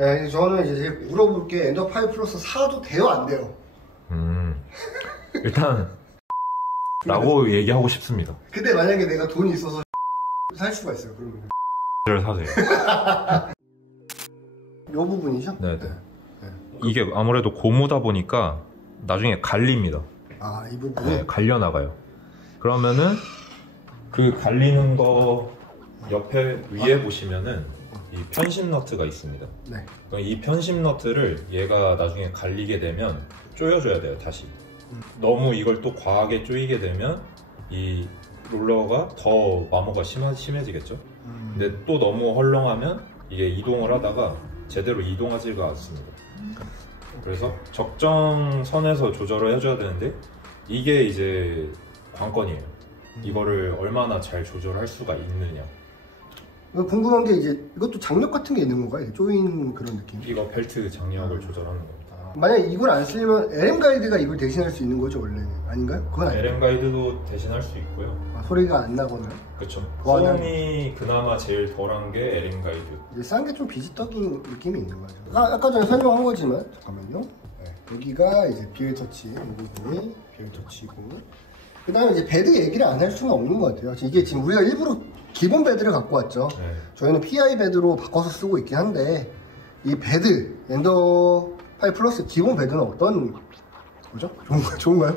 네, 저는 이제 물어볼 게 엔더5 플러스 사도 돼요, 안 돼요? 일단 라고 얘기하고 싶습니다. 근데 만약에 내가 돈이 있어서 살 수가 있어요. 그러면 를 사세요. 요 부분이죠? 네네. 네. 이게 아무래도 고무다 보니까 나중에 갈립니다. 아, 이 부분이? 네, 갈려 나가요. 그러면은 그 갈리는 거 옆에 위에 보시면은 이 편심 너트가 있습니다. 네. 이 편심 너트를 얘가 나중에 갈리게 되면 조여줘야 돼요, 다시. 너무 이걸 또 과하게 조이게 되면 이 롤러가 더 마모가 심해지겠죠. 근데 또 너무 헐렁하면 이게 이동을 하다가 제대로 이동하지가 않습니다. 그래서 적정선에서 조절을 해줘야 되는데 이게 이제 관건이에요. 이거를 얼마나 잘 조절할 수가 있느냐. 궁금한 게 이제 이것도 장력 같은 게 있는 건가요? 조인 그런 느낌? 이거 벨트 장력을 조절하는 겁니다. 만약에 이걸 안 쓰려면 LM 가이드가 이걸 대신할 수 있는 거죠, 원래는? 아닌가요? 그건 아니에요. LM 가이드도 대신할 수 있고요. 아, 소리가 안 나거나. 그렇죠. 소음이 그나마 제일 덜한 게 LM 가이드. 이제 싼 게 좀 비지떡인 느낌이 있는 거죠. 아까 전에 설명한 거지만 잠깐만요. 네. 여기가 이제 비엘 터치, 이 부분이 비엘 터치고, 그 다음에 이제 베드 얘기를 안 할 수는 없는 것 같아요. 이게 지금 우리가 일부러 기본 베드를 갖고 왔죠. 네. 저희는 PI 베드로 바꿔서 쓰고 있긴 한데 이 베드 엔더5 플러스 기본 베드는 어떤 거죠? 좋은가요?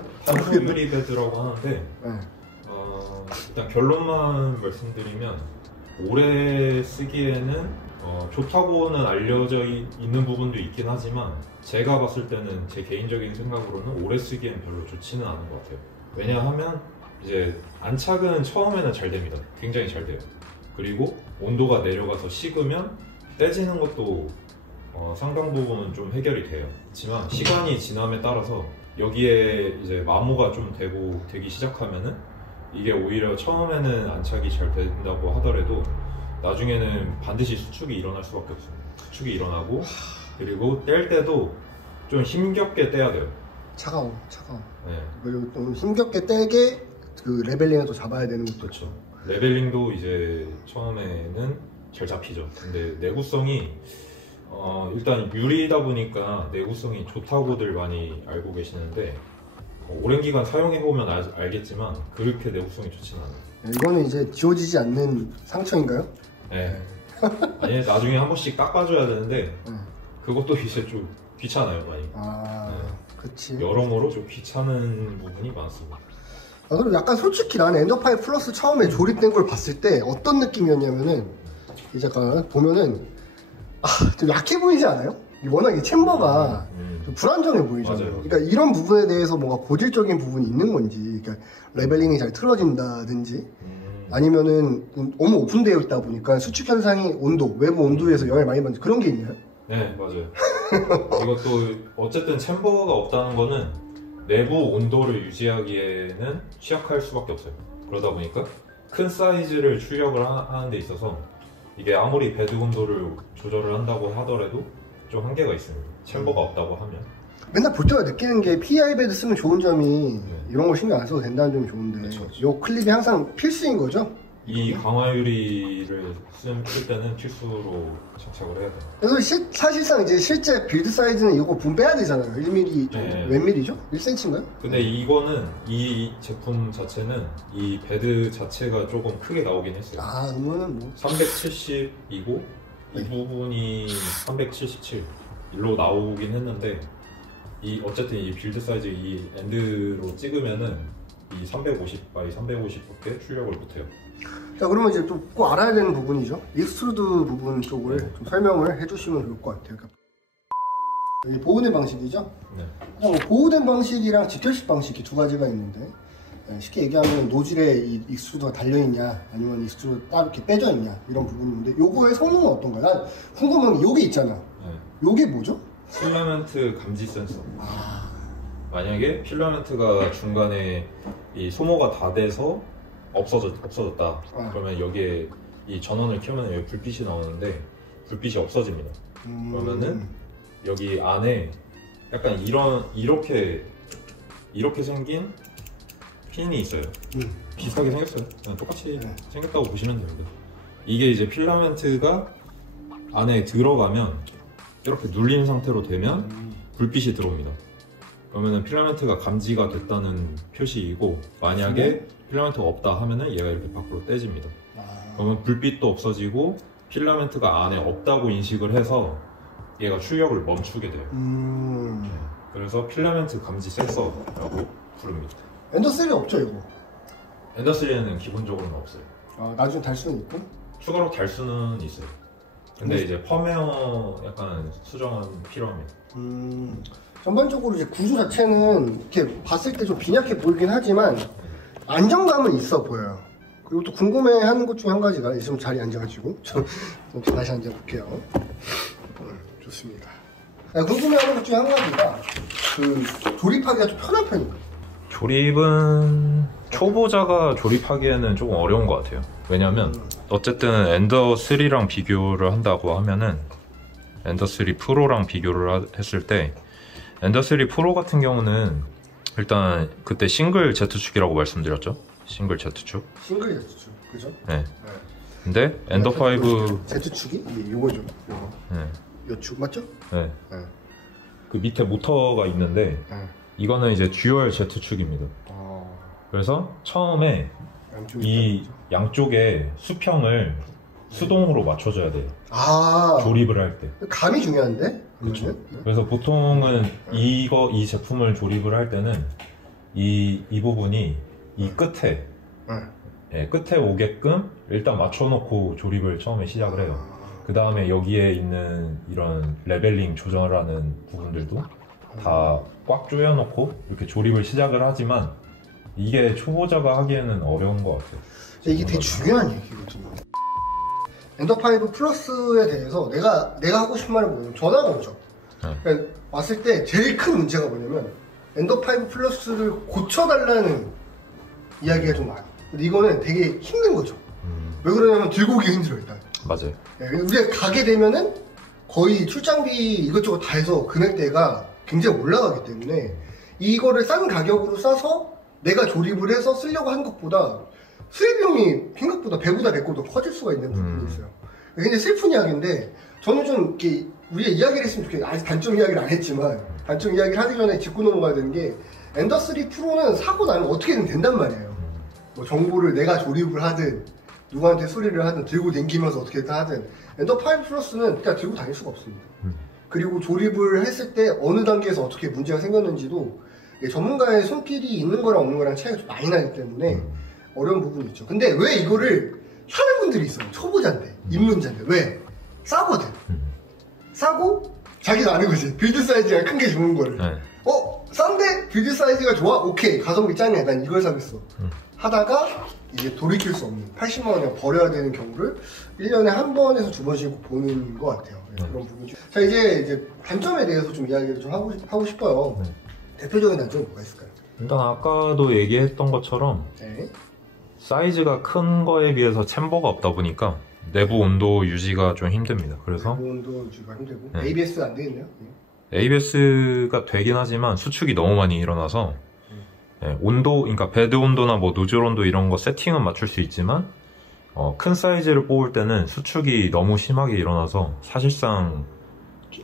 유리 베드라고 하는데 네. 일단 결론만 말씀드리면 오래 쓰기에는 좋다고는 알려져 있는 부분도 있긴 하지만 제가 봤을 때는 제 개인적인 생각으로는 오래 쓰기엔 별로 좋지는 않은 것 같아요. 왜냐하면 이제 안착은 처음에는 잘 됩니다. 굉장히 잘 돼요. 그리고 온도가 내려가서 식으면 떼지는 것도 상당 부분은 좀 해결이 돼요. 하지만 시간이 지남에 따라서 여기에 이제 마모가 좀 되기 시작하면은 이게 오히려 처음에는 안착이 잘 된다고 하더라도 나중에는 반드시 수축이 일어날 수밖에 없어요. 수축이 일어나고 그리고 뗄 때도 좀 힘겹게 떼야 돼요. 차가워. 네. 그리고 좀 힘겹게 떼게 그 레벨링을 또 잡아야 되는 것도. 그렇죠. 레벨링도 이제 처음에는 잘 잡히죠. 근데 내구성이 일단 유리다 보니까 내구성이 좋다고들 많이 알고 계시는데 오랜 기간 사용해보면 알겠지만 그렇게 내구성이 좋지는 않아요. 이거는 이제 지워지지 않는 상처인가요? 네. 아니 나중에 한 번씩 깎아줘야 되는데 그것도 이제 좀 귀찮아요 많이. 그치. 여러모로 좀 귀찮은 부분이 많습니다. 그리고 약간 솔직히 나는 엔더5 플러스 처음에 조립된 걸 봤을 때 어떤 느낌이었냐면은 이제 약간 보면은 좀 약해 보이지 않아요? 워낙 이 챔버가 좀 불안정해 보이잖아요. 맞아요. 그러니까 이런 부분에 대해서 뭔가 고질적인 부분이 있는 건지, 그러니까 레벨링이 잘 틀어진다든지, 아니면은 너무 오픈되어 있다 보니까 수축 현상이 온도, 외부 온도에서 영향을 많이 받는지 그런 게 있나요? 네, 맞아요. 이것도 어쨌든 챔버가 없다는 거는 내부 온도를 유지하기에는 취약할 수밖에 없어요. 그러다 보니까 큰 사이즈를 출력을 하는 데 있어서 이게 아무리 베드 온도를 조절을 한다고 하더라도 좀 한계가 있습니다. 챔버가 없다고 하면. 맨날 볼 때마다 느끼는 게 PI 베드 쓰면 좋은 점이 이런 거 신경 안 써도 된다는 점이 좋은데 그쵸. 이 클립이 항상 필수인 거죠? 이 강화 유리를 쓸 때는 필수로 장착을 해야 돼요. 그래서 사실상 이제 실제 빌드 사이즈는 이거 분 빼야 되잖아요. 1mm 정도. 네. 몇 mm죠? 1cm인가요? 근데 이거는 이 제품 자체는 이 베드 자체가 조금 크게 나오긴 했어요. 그러면은 뭐 370이고 이 부분이 377로 나오긴 했는데 어쨌든 이 빌드 사이즈 이 엔드로 찍으면은 이 350×350밖에 출력을 못해요. 자, 그러면 이제 또 꼭 알아야 되는 부분이죠. 익스트루드 부분 쪽을 좀 설명을 해주시면 좋을 것 같아요. 여기 보호된 방식이죠. 네. 보호된 방식이랑 직결식 방식이 두 가지가 있는데 쉽게 얘기하면 노즐에 이 익스트루드가 달려있냐 아니면 익스트루드 따로 이렇게 빼져 있냐 이런 부분인데 요거의 성능은 어떤가요? 난 궁금한 게 요게 있잖아. 요게 뭐죠? 필라멘트 감지 센서. 만약에 필라멘트가 중간에 이 소모가 다 돼서 없어졌다. 그러면 여기에 이 전원을 켜면 여기 불빛이 나오는데 불빛이 없어집니다. 그러면은 여기 안에 약간 이렇게 생긴 핀이 있어요. 비슷하게 생겼어요. 그냥 똑같이 생겼다고 보시면 됩니다. 이게 이제 필라멘트가 안에 들어가면 이렇게 눌린 상태로 되면 불빛이 들어옵니다. 그러면은 필라멘트가 감지가 됐다는 표시이고, 만약에 필라멘트가 없다 하면은 얘가 이렇게 밖으로 떼집니다. 그러면 불빛도 없어지고 필라멘트가 안에 없다고 인식을 해서 얘가 출력을 멈추게 돼요. 그래서 필라멘트 감지 센서라고 부릅니다. 엔더3 없죠 이거? 엔더3에는 기본적으로는 없어요. 나중에 달 수는 있고? 추가로 달 수는 있어요. 근데 이제 펌웨어 약간 수정은 필요합니다. 전반적으로 이제 구조 자체는 이렇게 봤을 때 좀 빈약해 보이긴 하지만 안정감은 있어 보여요. 그리고 또 궁금해하는 것 중에 한 가지가, 좀 자리에 앉아가지고 좀 다시 앉아볼게요. 좋습니다. 궁금해하는 것 중에 한 가지가 그 조립하기가 좀 편한 편인가요? 조립은 초보자가 조립하기에는 조금 어려운 것 같아요. 왜냐면 어쨌든 엔더3랑 비교를 한다고 하면은 엔더3 프로랑 비교를 했을 때 엔더3 프로 같은 경우는 일단 그때 싱글 Z축이라고 말씀드렸죠? 싱글 Z축. 싱글 Z축, 그죠? 네. 근데 엔더5 Z축이? 요거죠. 요거. 네. 요 축 맞죠? 네. 그 밑에 모터가 있는데 이거는 이제 듀얼 Z축입니다. 그래서 처음에 이 양쪽에 수평을 수동으로 맞춰줘야 돼요. 조립을 할 때. 감이 중요한데? 그렇죠. 그래서 보통은 이 제품을 조립을 할 때는 이 부분이 이 끝에 끝에 오게끔 일단 맞춰놓고 조립을 처음에 시작을 해요. 그 다음에 여기에 있는 이런 레벨링 조절하는 부분들도 다 꽉 조여놓고 이렇게 조립을 시작을 하지만 이게 초보자가 하기에는 어려운 것 같아요. 이게 되게 중요한 얘기거든요. 엔더5 플러스에 대해서 내가 하고 싶은 말은 뭐냐면 전화가 오죠. 그러니까 왔을 때 제일 큰 문제가 뭐냐면 엔더5 플러스를 고쳐달라는 이야기가 좀 많아요. 근데 이거는 되게 힘든 거죠. 왜 그러냐면 들고 오기 힘들어요, 일단. 맞아요. 우리가 가게 되면은 거의 출장비 이것저것 다 해서 금액대가 굉장히 올라가기 때문에 이거를 싼 가격으로 싸서 내가 조립을 해서 쓰려고 한 것보다 수리비용이 생각보다 배보다 배꼽도 커질 수가 있는 부분이 있어요. 굉장히 슬픈 이야기인데 저는 좀 이렇게 우리가 이야기를 했으면 좋겠어요. 아직 단점 이야기를 안 했지만 단점 이야기를 하기 전에 짚고 넘어가야 되는 게 엔더3 프로는 사고 나면 어떻게든 된단 말이에요. 뭐 정보를 내가 조립을 하든 누구한테 수리를 하든 들고 다니면서 어떻게든 하든 엔더5 플러스는 그냥 들고 다닐 수가 없습니다. 그리고 조립을 했을 때 어느 단계에서 어떻게 문제가 생겼는지도 전문가의 손길이 있는 거랑 없는 거랑 차이가 좀 많이 나기 때문에 어려운 부분이 있죠. 근데 왜 이거를 하는 분들이 있어요. 초보자인데, 입문자인데. 왜? 싸거든. 싸고 자기도 아는 거지. 빌드 사이즈가 큰 게 좋은 거를. 싼데 빌드 사이즈가 좋아? 오케이. 가성비 짱이야. 난 이걸 사겠어. 하다가 이제 돌이킬 수 없는 80만 원이나 버려야 되는 경우를 1년에 한 번에서 두 번씩 보는 것 같아요. 그런 부분이. 자, 이제 단점에 대해서 좀 이야기를 좀 하고 싶어요. 대표적인 단점이 뭐가 있을까요? 일단 아까도 얘기했던 것처럼 사이즈가 큰 거에 비해서 챔버가 없다 보니까 내부 온도 유지가 좀 힘듭니다. 그래서 내부 온도 유지가 힘들고 ABS 안 되겠네요? ABS가 되긴 하지만 수축이 너무 많이 일어나서 온도, 그러니까 베드 온도나 뭐 노즐 온도 이런 거 세팅은 맞출 수 있지만 큰 사이즈를 뽑을 때는 수축이 너무 심하게 일어나서 사실상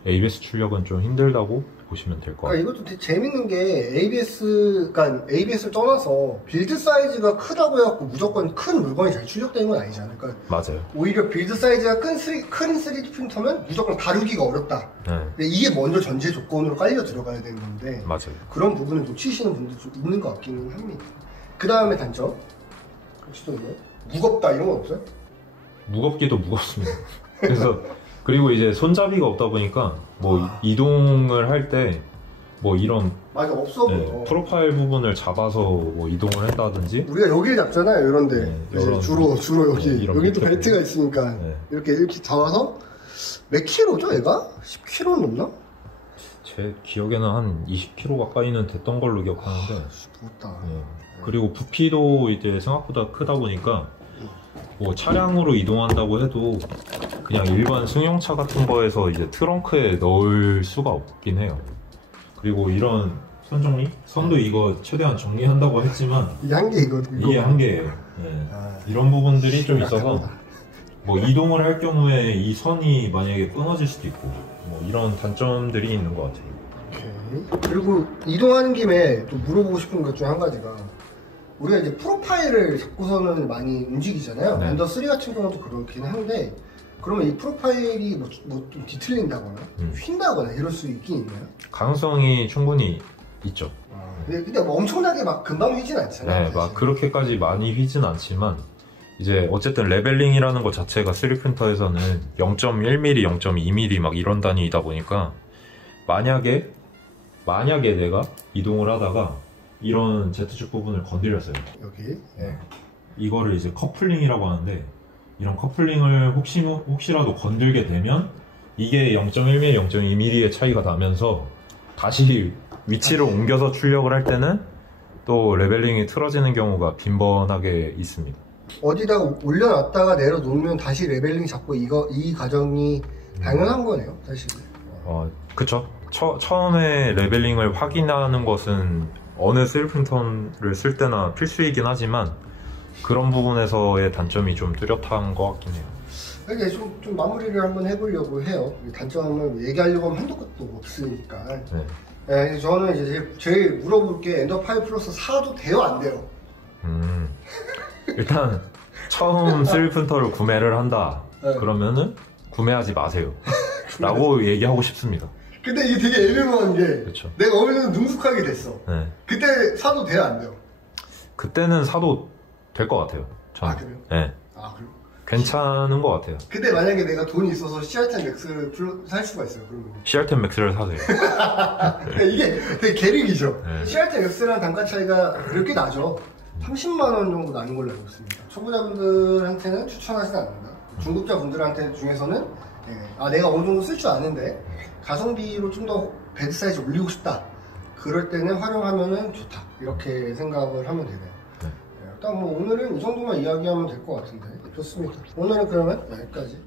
ABS 출력은 좀 힘들다고 보시면 될 것 같아요. 이것도 되게 재밌는 게 그러니까 ABS를 떠나서 빌드 사이즈가 크다고 해갖고 무조건 큰 물건이 잘 출력되는 건 아니잖아요. 그러니까 맞아요. 오히려 빌드 사이즈가 큰 3D 프린터면 무조건 다루기가 어렵다. 근데 이게 먼저 전제 조건으로 깔려 들어가야 되는 건데 맞아요. 그런 부분을 놓치시는 분들도 좀 있는 것 같기는 합니다. 그 다음에 단점? 혹시 또 있나요? 무겁다 이런 건 없어요? 무겁기도 무겁습니다. 그래서 그리고 이제 손잡이가 없다 보니까 뭐 이동을 할 때 뭐 이런 맞아 없어 보여. 프로파일 부분을 잡아서 뭐 이동을 한다든지 우리가 여기를 잡잖아요. 이런데 주로 여기도 벨트가 있으니까 이렇게 잡아서 몇 킬로죠 얘가? 10킬로 넘나? 제 기억에는 한 20kg 가까이는 됐던 걸로 기억하는데 무겁다. 그리고 부피도 이제 생각보다 크다 보니까 뭐 차량으로 이동한다고 해도 그냥 일반 승용차 같은 거에서 이제 트렁크에 넣을 수가 없긴 해요. 그리고 이런 선 정리? 선도 이거 최대한 정리한다고 했지만 이게 한계이거든요. 이게 한계예요. 이런 부분들이 좀 있어서 뭐 이동을 할 경우에 이 선이 만약에 끊어질 수도 있고 뭐 이런 단점들이 있는 것 같아요. 오케이. 그리고 이동하는 김에 또 물어보고 싶은 것 중 한 가지가 우리가 이제 프로파일을 잡고서는 많이 움직이잖아요. 네. 엔더 3 같은 경우도 그렇긴 한데 그러면 이 프로파일이 뭐 좀 뒤틀린다거나 휜다거나 이럴 수 있긴 있나요? 가능성이 충분히 있죠. 근데 뭐 엄청나게 막 금방 휘진 않잖아요. 네, 막 그렇게까지 많이 휘진 않지만 이제 어쨌든 레벨링이라는 것 자체가 3프린터에서는 0.1mm, 0.2mm 막 이런 단위이다 보니까 만약에 내가 이동을 하다가 이런 Z축 부분을 건드렸어요. 여기. 네. 이거를 이제 커플링이라고 하는데 이런 커플링을 혹시라도 건들게 되면 이게 0.1mm, 0.2mm의 차이가 나면서 다시 위치를 옮겨서 출력을 할 때는 또 레벨링이 틀어지는 경우가 빈번하게 있습니다. 어디다가 올려놨다가 내려놓으면 다시 레벨링 잡고 이 과정이 당연한 거네요, 사실. 그쵸. 처음에 레벨링을 확인하는 것은 어느 3프린터를 쓸 때나 필수이긴 하지만 그런 부분에서의 단점이 좀 뚜렷한 것 같긴 해요. 이게 좀 마무리를 한번 해보려고 해요. 단점을 얘기하려고 하면 한도 끝도 없으니까. 네. 네, 저는 이제 제일 물어볼 게 엔더 5 플러스 4도 돼요, 안 돼요? 일단 처음 3프린터를 구매를 한다. 네. 그러면은 구매하지 마세요. 라고 얘기하고 싶습니다. 근데 이게 되게 애매모호한 게 그쵸. 내가 어느 정도 능숙하게 됐어. 네. 그때 사도 돼요, 안 돼요? 그때는 사도 될 것 같아요. 저는. 아, 그래요? 네. 아, 그래요? 괜찮은 것 같아요. 근데 만약에 내가 돈이 있어서 CR10 맥스를 살 수가 있어요, 그러면. CR10 맥스를 사세요. 이게 되게 계륵이죠. 네. CR10 맥스랑 단가 차이가 그렇게 나죠. 30만원 정도 나는 걸로 알고 있습니다. 초보자분들한테는 추천하진 않는다. 중급자분들한테 중에서는 내가 어느 정도 쓸 줄 아는데 가성비로 좀 더 베드 사이즈 올리고 싶다. 그럴 때는 활용하면은 좋다. 이렇게 생각을 하면 되네요. 일단 뭐 오늘은 이 정도만 이야기하면 될 것 같은데. 좋습니다. 오늘은 그러면 여기까지.